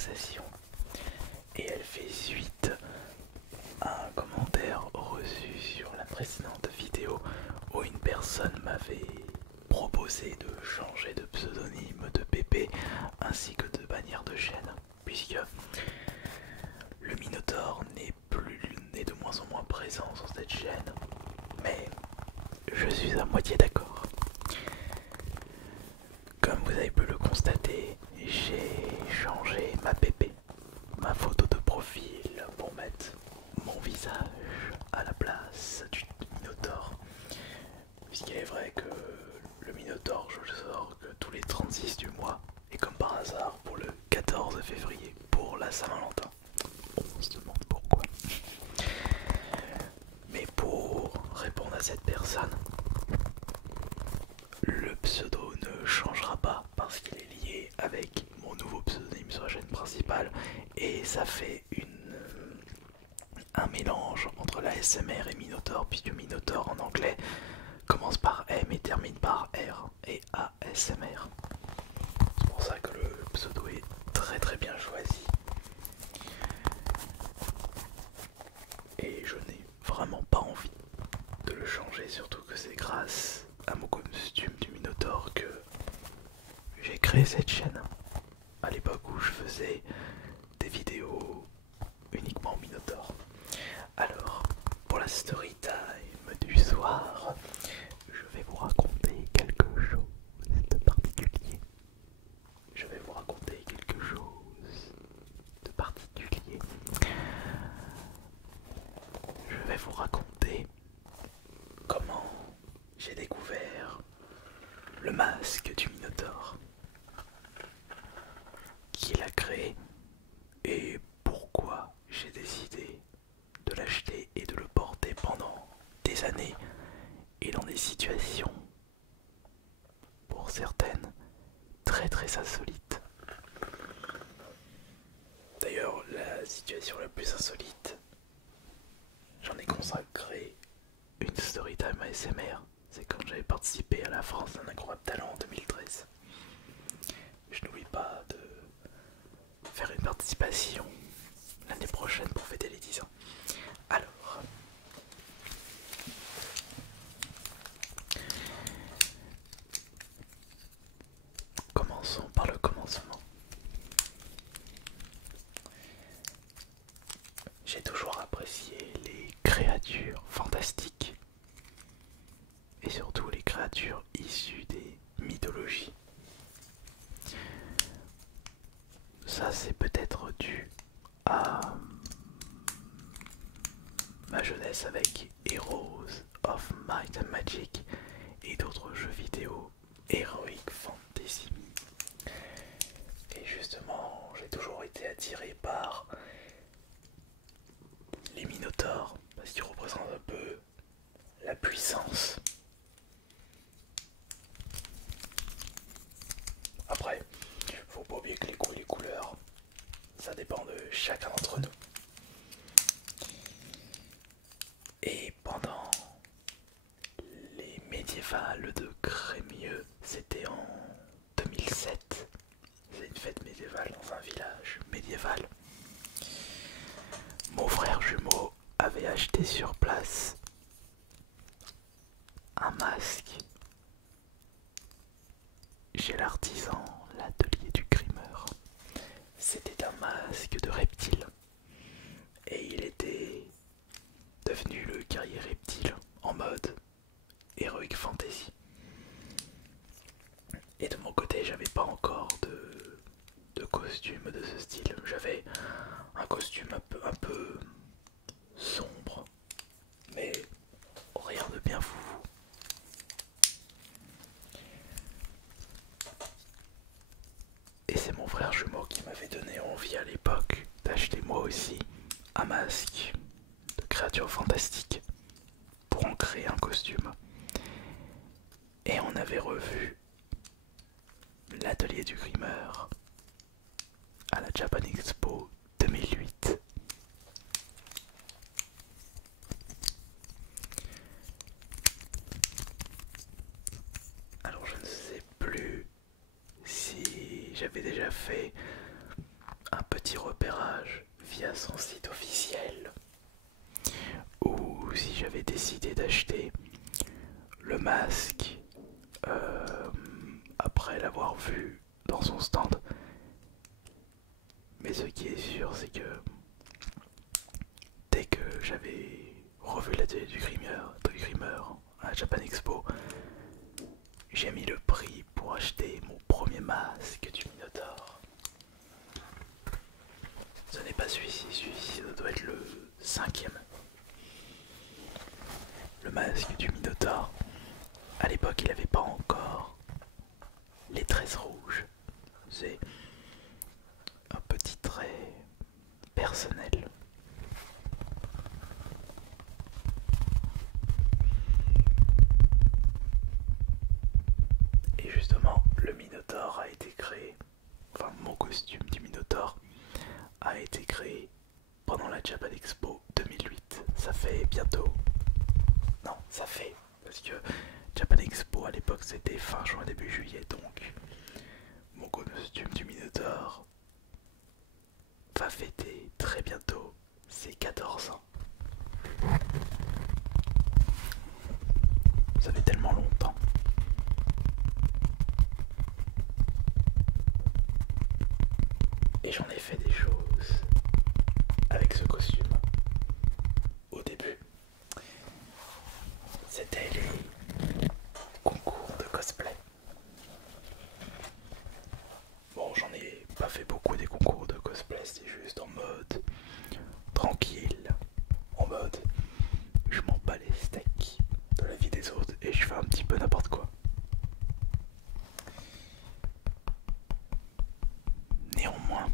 relaxation. Et elle fait suite à un commentaire reçu sur la précédente vidéo où une personne m'avait proposé de changer de pseudonyme de Pépé ainsi que de bannière de chaîne, puisque le Minotaure n'est de moins en moins présent sur cette chaîne, mais je suis à moitié d'accord. Comme vous avez pu le constater, j'ai changé ma pépé, ma photo de profil, pour mettre mon visage à la place du Minotaure. Puisqu'il est vrai que le Minotaure, je le sors que tous les 36 du mois, et comme par hasard pour le 14 février, pour la Saint-Valentin. On se demande pourquoi. Mais pour répondre à cette personne, le pseudo ne changera pas parce qu'il est lié avec mon nouveau pseudonyme sur la chaîne principale et ça fait un mélange entre la SMR et Minotaur, puisque Minotaur en anglais commence par M et termine par R et ASMR. C'est pour ça que le pseudo est très bien choisi. Et je n'ai vraiment pas envie de le changer, surtout que c'est grâce à mon costume du Minotaur que j'ai créé cette chaîne. À l'époque où je faisais des vidéos uniquement Minotaur. Alors, pour la story time du soir, je vais vous raconter quelque chose de particulier. Je vais vous raconter quelque chose de particulier. Je vais vous raconter comment j'ai découvert le masque du Minotaur, qui l'a créé et pourquoi j'ai décidé de l'acheter et de le porter pendant des années et dans des situations, pour certaines, très insolites. D'ailleurs, la situation la plus insolite, j'en ai consacré une storytime ASMR, c'est quand j'avais participé à la France d'un incroyable talent en 2013. Je n'oublie pas de faire une participation l'année prochaine pour fêter les 10 ans. Alors, commençons par le commencement. J'ai toujours apprécié les créatures fantastiques et surtout les créatures issues des mythologies. Ça, c'est peut-être dû à ma jeunesse avec Heroes of Might and Magic et d'autres jeux vidéo Heroic Fantasy. Et justement, j'ai toujours été attiré par les Minotaures parce qu'ils représentent un peu la puissance. Après, faut pas oublier que les goûts et les couleurs, ça dépend de chacun d'entre nous. Et pendant les médiévales de Crémieux, c'était en 2007. C'est une fête médiévale dans un village médiéval. Mon frère jumeau avait acheté sur place un masque chez l'artisan, l'atelier du grimeur. C'était un masque de reptile et il était devenu le guerrier reptile en mode Heroic Fantasy. Et de mon côté, j'avais pas encore de costume de ce style. J'avais un costume un peu sombre, mais rien de bien foufou. Et c'est mon frère jumeau qui m'avait donné envie à l'époque d'acheter moi aussi un masque de créature fantastique pour en créer un costume. Et on avait revu l'atelier du grimeur à la Japan Expo 2008. Alors je ne sais plus si j'avais déjà fait un petit repérage via son site officiel, ou si j'avais décidé d'acheter le masque après l'avoir vu dans son stand. Mais ce qui est sûr, c'est que dès que j'avais revu l'atelier du Grimeur à Japan Expo, j'ai mis le prix pour acheter mon premier masque du Minotaur. Ce n'est pas celui-ci, celui-ci doit être le 5e. Le masque du Minotaur, à l'époque il n'avait pas encore les tresses rouges. C'est un petit trait personnel. Et justement, le Minotaur a été créé, enfin mon costume du Minotaur a été créé pendant la Japan Expo 2008. Ça fait bientôt... Non, ça fait, parce que Japan Expo à l'époque c'était fin juin, début juillet, donc mon costume du Minotaur va fêter très bientôt ses 14 ans. Ça fait tellement longtemps. Et j'en ai fait des choses avec ce costume. Au début, c'était les concours de cosplay. Bon, j'en ai pas fait beaucoup des concours de cosplay, c'était juste en mode tranquille, en mode je m'en bats les steaks de la vie des autres et je fais un petit peu n'importe quoi. Néanmoins,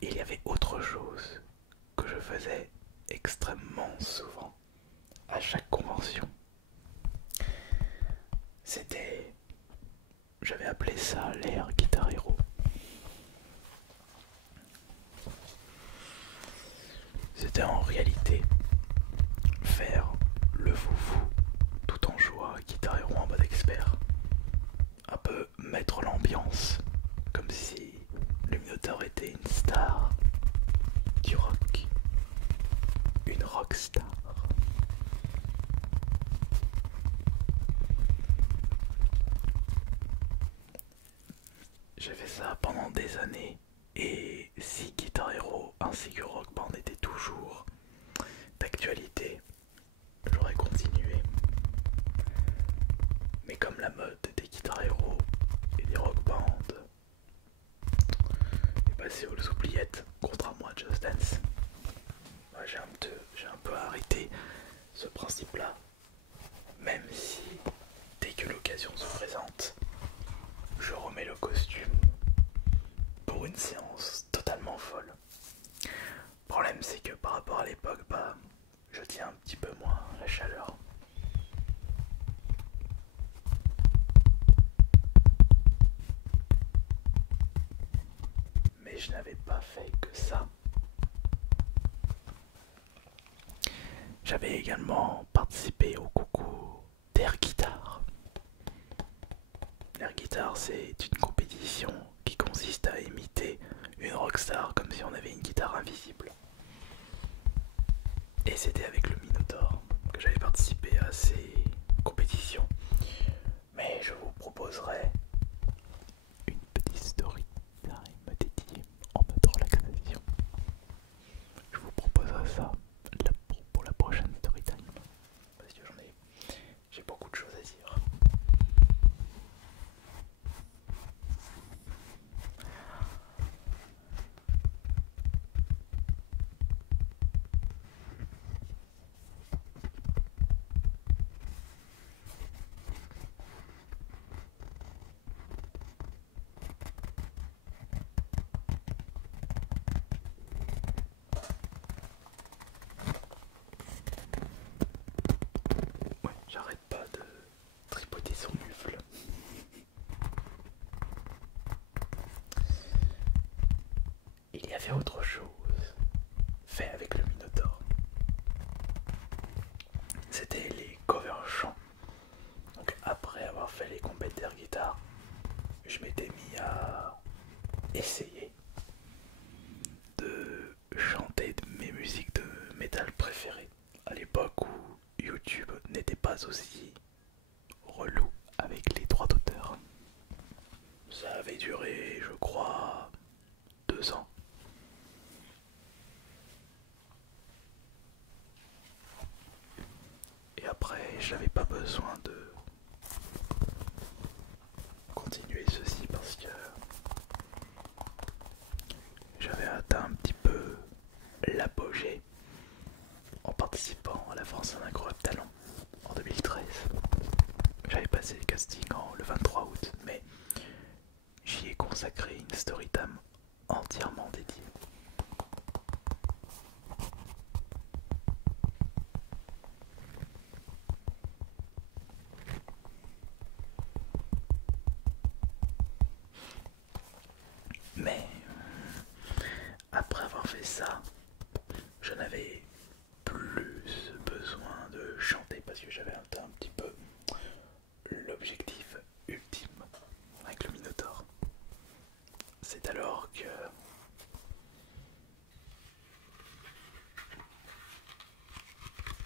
il y avait autre chose que je faisais extrêmement souvent à chaque convention. C'était... J'avais appelé ça l'ère Guitar Hero. C'était en réalité faire le foufou tout en jouant à Guitar Hero en mode expert. Un peu mettre l'ambiance, comme si le Minotaur était une star du rock, une rockstar. J'ai fait ça pendant des années et si Guitar Hero ainsi que Rock Band étaient toujours d'actualité, j'aurais continué. Mais comme la mode des Guitar Hero et des Rock Band est passée aux oubliettes, contrairement à Just Dance, j'ai un peu arrêté ce principe-là, même si dès que l'occasion se présente, je remets le costume pour une séance totalement folle. Le problème c'est que par rapport à l'époque, je tiens un petit peu moins la chaleur. Mais je n'avais pas fait que ça. J'avais également participé au concours d'Air Guitar. L'Air Guitar, c'est une compétition qui consiste à imiter une rockstar comme si on avait une guitare invisible. Et c'était avec le Minotaur que j'avais participé à ces compétitions. Mais je vous proposerai une petite story time dédiée en mode relaxation. Je vous proposerai ça pour la prochaine story time. Parce que j'ai beaucoup de choses à dire. Ouais, j'arrête pas de tripoter son mufle. Il y avait autre chose fait avec le Minotaur. C'était les covers chants. Donc après avoir fait les compétitions d'air guitare, je m'étais mis à essayer besoin de continuer ceci parce que j'avais atteint un petit peu l'apogée en participant à la France un incroyable talent en 2013. J'avais passé le casting le 23 août, mais j'y ai consacré une story time entièrement dédiée. Mais après avoir fait ça, je n'avais plus besoin de chanter parce que j'avais atteint un petit peu l'objectif ultime avec le Minotaure. C'est alors que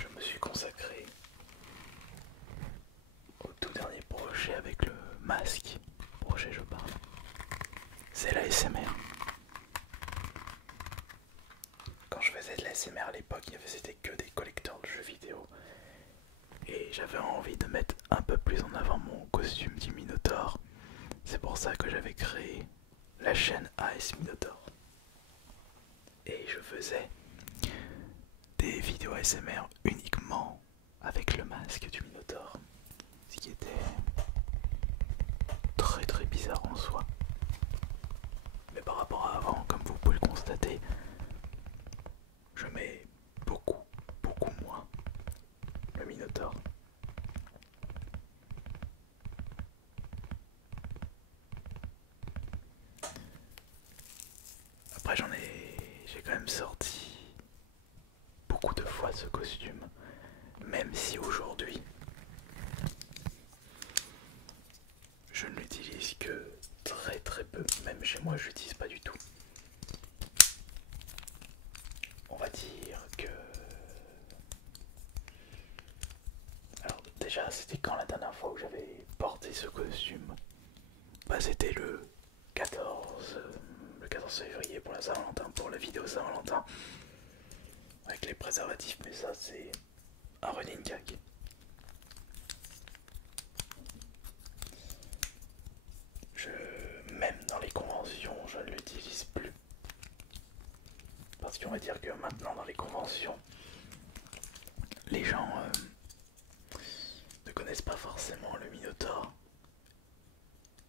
je me suis consacré au tout dernier projet avec le masque. Projet, je parle. C'est l'ASMR. Quand je faisais de l'ASMR à l'époque, c'était que des collecteurs de jeux vidéo. Et j'avais envie de mettre un peu plus en avant mon costume du Minotaure. C'est pour ça que j'avais créé la chaîne AS Minotaure. Et je faisais des vidéos ASMR uniquement avec le masque du Minotaure. Ce qui était très très bizarre en soi. Mais par rapport à avant, comme vous pouvez le constater, je mets beaucoup moins le Minotaure. Après j'ai quand même sorti beaucoup de fois ce costume, même si aujourd'hui je ne l'utilise que très peu, même chez moi je l'utilise pas du tout. On va dire que... Alors déjà c'était quand la dernière fois où j'avais porté ce costume? Bah c'était le 14 février pour la Saint-Valentin, pour la vidéo Saint-Valentin avec les préservatifs, mais ça c'est un running gag. Même dans les conventions, je ne l'utilise plus. Parce qu'on va dire que maintenant dans les conventions, les gens ne connaissent pas forcément le Minotaure.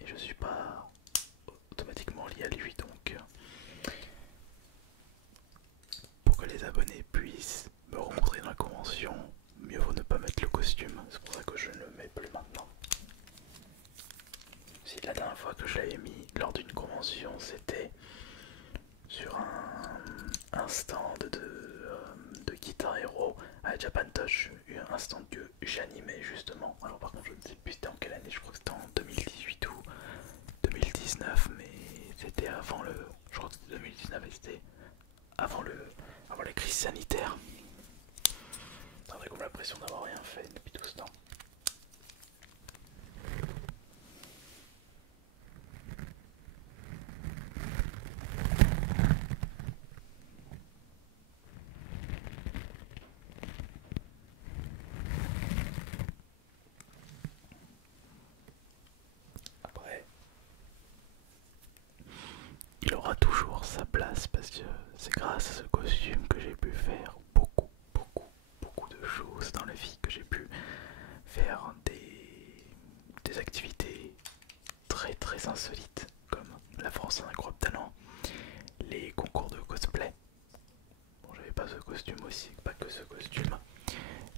Et je suis pas automatiquement lié à lui, donc pour que les abonnés puissent me rencontrer dans la convention, mieux vaut ne pas mettre le costume. C'est pour ça que je ne le mets plus maintenant. Si la dernière fois que je l'avais mis lors d'une convention, c'était sur un stand de Guitar Hero à Japan Touch, un stand que j'animais justement. Alors par contre je ne sais plus c'était en quelle année, je crois que c'était en 2018 ou 2019, mais c'était avant le... Je crois que c'était 2019 et c'était avant la crise sanitaire. J'avais comme l'impression d'avoir rien fait depuis tout ce temps. Après, il aura toujours sa place parce que c'est grâce à ce costume que j'ai pu faire beaucoup de choses dans la vie, que j'ai pu faire des activités très insolites comme la France a un incroyable talent, les concours de cosplay. Bon, j'avais pas ce costume aussi, pas que ce costume,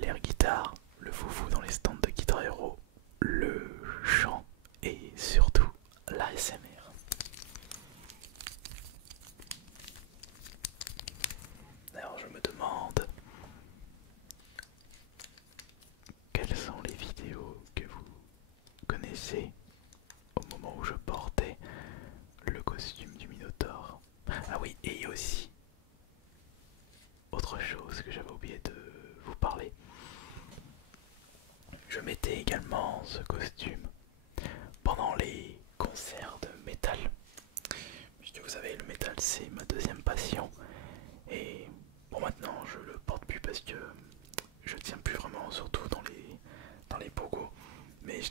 l'air guitare, le foufou dans les stands de Guitar Hero, le chant et surtout l'ASMR. D'ailleurs, je me demande quelles sont les vidéos que vous connaissez au moment où je portais le costume du Minotaure. Ah oui, et il y a aussi autre chose que j'avais oublié de vous parler. Je mettais également ce costume pendant les concerts de métal. Puisque vous savez, le métal c'est ma deuxième passion. Et bon, maintenant je le porte plus parce que je tiens plus vraiment, surtout dans les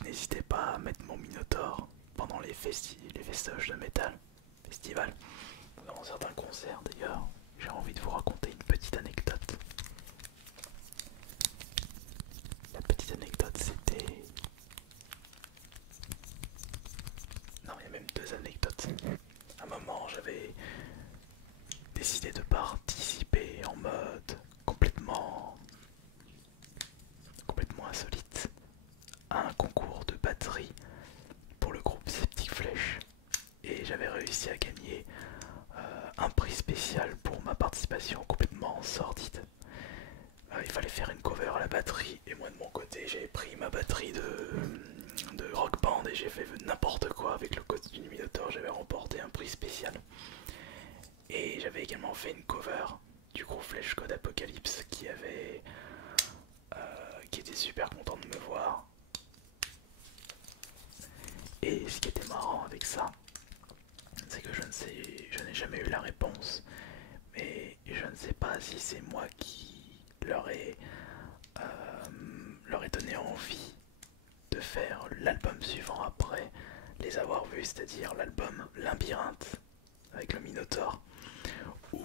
Donc n'hésitez pas à mettre mon Minotaur pendant les festoches de métal, festival, dans certains concerts d'ailleurs. J'ai envie de vous raconter une petite anecdote. La petite anecdote c'était... Non, il y a même deux anecdotes. À un moment j'avais décidé de participer en mode complètement insolite à un concours de batterie pour le groupe Septic Flèche et j'avais réussi à gagner un prix spécial pour ma participation complètement sordide. Il fallait faire une cover à la batterie et moi de mon côté j'avais pris ma batterie de rock band et j'ai fait n'importe quoi avec le costume du Minotaur. J'avais remporté un prix spécial et j'avais également fait une cover du groupe Flèche Code Apocalypse qui était super content de me voir. Et ce qui était marrant avec ça, c'est que je n'ai jamais eu la réponse, mais je ne sais pas si c'est moi qui leur ai donné envie de faire l'album suivant après les avoir vus, c'est-à-dire l'album Labyrinthe avec le Minotaur, ou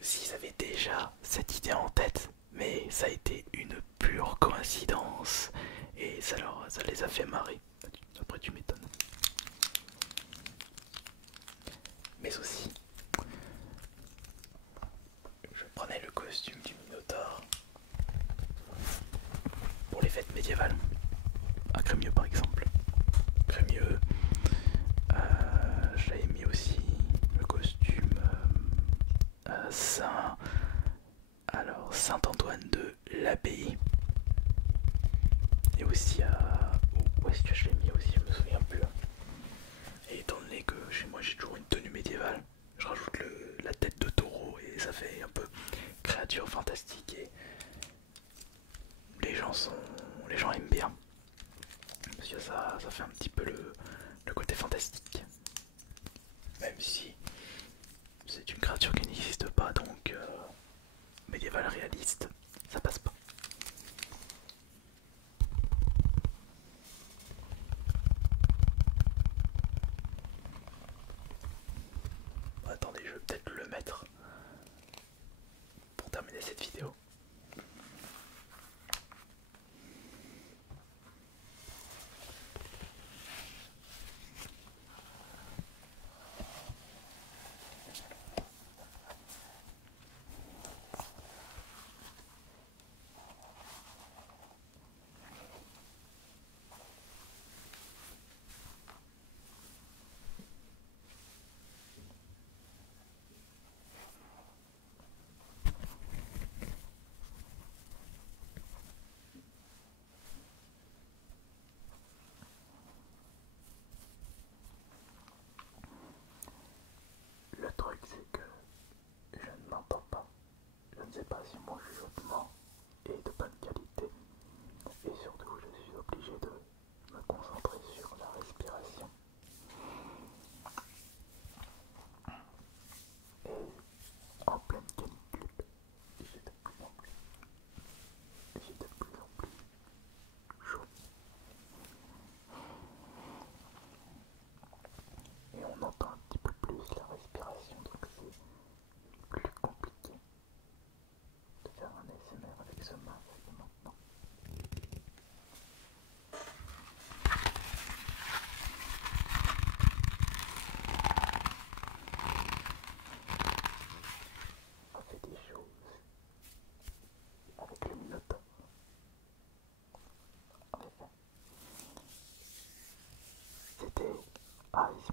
s'ils avaient déjà cette idée en tête, mais ça a été une pure coïncidence et ça les a fait marrer. Après tu m'étonnes. Mais aussi, je prenais le costume du Minotaur pour les fêtes médiévales, à Crémieux par exemple. Crémieux, j'avais mis aussi le costume Saint-Antoine de l'Abbaye. Et aussi à... Où est-ce que je l'ai mis aussi, je me souviens plus. Et étant donné que chez moi j'ai toujours une tenue médiévale, je rajoute la tête de taureau et ça fait un peu créature fantastique et les gens aiment bien. Parce que ça fait un petit peu le côté fantastique. Même si c'est une créature qui n'existe pas, donc médiéval réaliste, ça passe pas. Attendez, je vais peut-être le mettre pour terminer cette vidéo. Le truc c'est que je ne m'entends pas. Je ne sais pas si mon chuchotement est de bonne qualité. Et surtout je suis obligé de me concentrer sur la respiration. Et en pleine canicule, j'ai de plus en plus chaud. Et on entend un petit peu plus la respiration, donc c'est plus compliqué de faire un ASMR avec ce masque maintenant. On fait des choses avec le Minotaur. En effet. C'était Ice